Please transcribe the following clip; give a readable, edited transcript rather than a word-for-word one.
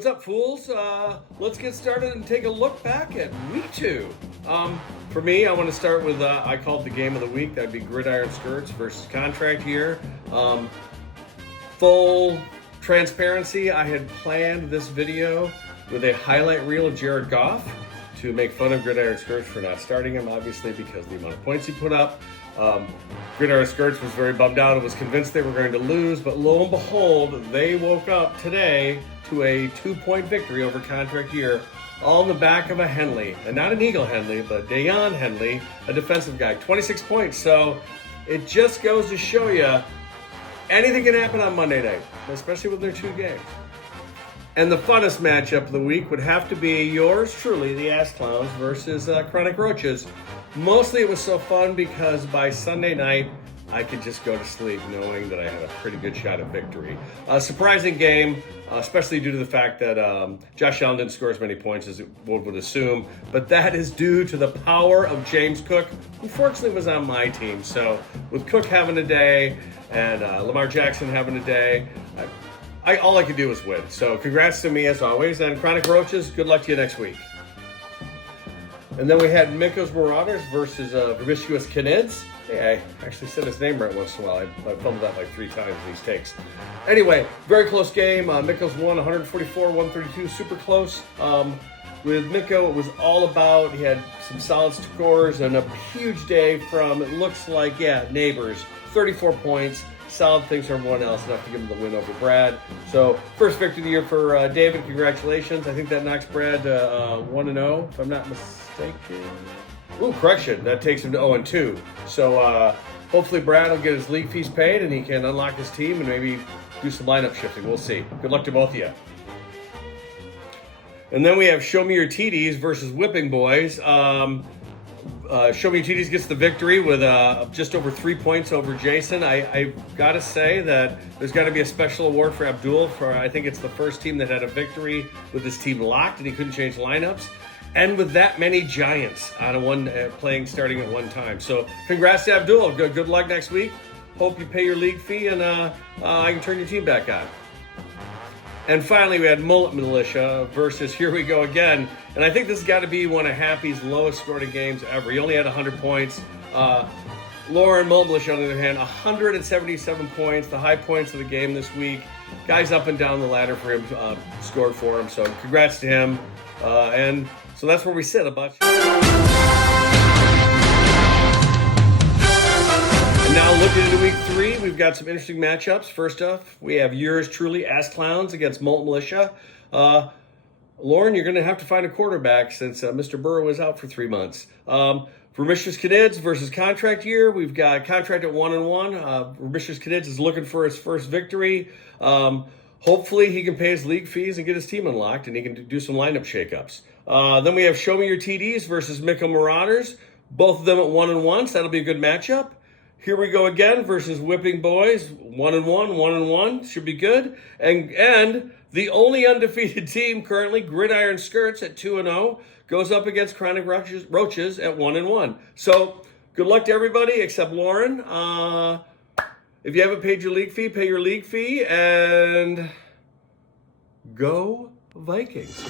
What's up, fools? Let's get started and take a look back at week 2. For me, I want to start with, I called the game of the week. That'd be Gridiron Skirts versus Contract Year. Full transparency, I had planned this video with a highlight reel of Jared Goff to make fun of Gridiron Skirts for not starting him, obviously, because of the amount of points he put up. Gridiron Skirts was very bummed out and was convinced they were going to lose, but lo and behold, they woke up today to a 2-point victory over Contract Year, all in the back of a Henley, and not an Eagle Henley, but Dayon Henley, a defensive guy, 26 points. So it just goes to show you anything can happen on Monday night, especially with their 2 games. And the funnest matchup of the week would have to be yours truly, the Ass Clowns, versus Chronic Roaches. Mostly it was so fun because by Sunday night, I could just go to sleep knowing that I had a pretty good shot at victory. A surprising game, especially due to the fact that Josh Allen didn't score as many points as one would assume, but that is due to the power of James Cook, who fortunately was on my team. So with Cook having a day and Lamar Jackson having a day, all I could do was win. So congrats to me as always, and Chronic Roaches, good luck to you next week. And then we had Mikko's Marauders versus Promiscuous Canids. Hey, I actually said his name right once in a while. I fumbled that like 3 times in these takes. Anyway, very close game. Mikko's won 144-132, super close. With Mikko, it was all about, he had some solid scores and a huge day from, it looks like, Neighbors, 34 points. Solid things for everyone else, enough to give him the win over Brad. So, first victory of the year for David. Congratulations. I think that knocks Brad 1-0, if I'm not mistaken. Ooh, correction. That takes him to 0-2. So, hopefully Brad will get his league fees paid and he can unlock his team and maybe do some lineup shifting. We'll see. Good luck to both of you. And then we have Show Me Your TDs versus Whipping Boys. Show Me Your TDs gets the victory with just over 3 points over Jason. I got to say that there's got to be a special award for Abdul for, I think it's the first team that had a victory with his team locked and he couldn't change lineups. And with that many Giants on one playing starting at one time. So congrats to Abdul. Good luck next week. Hope you pay your league fee and I can turn your team back on. And finally, we had Mullet Militia versus Here We Go Again. And I think this has got to be one of Happy's lowest scoring games ever. He only had 100 points. Lauren Mullet Militia, on the other hand, 177 points, the high points of the game this week. Guys up and down the ladder for him, scored for him. So congrats to him. And so that's where we sit, a bunch. And now looking into week 3, we've got some interesting matchups. First off, we have yours truly, Ass Clowns against Mullet Militia. Lauren, you're going to have to find a quarterback since Mr. Burrow is out for 3 months. Promiscuous Canids versus Contract Year. We've got Contract at 1-1. Promiscuous Canids is looking for his first victory. Hopefully he can pay his league fees and get his team unlocked and he can do some lineup shakeups. Then we have Show Me Your TDs versus Mikko Marauders. Both of them at 1-1, so that'll be a good matchup. Here We Go Again versus Whipping Boys, 1-1. Should be good. And the only undefeated team currently, Gridiron Skirts at 2-0, goes up against Chronic Roaches at 1-1. So good luck to everybody except Lauren. If you haven't paid your league fee, pay your league fee and go Vikings.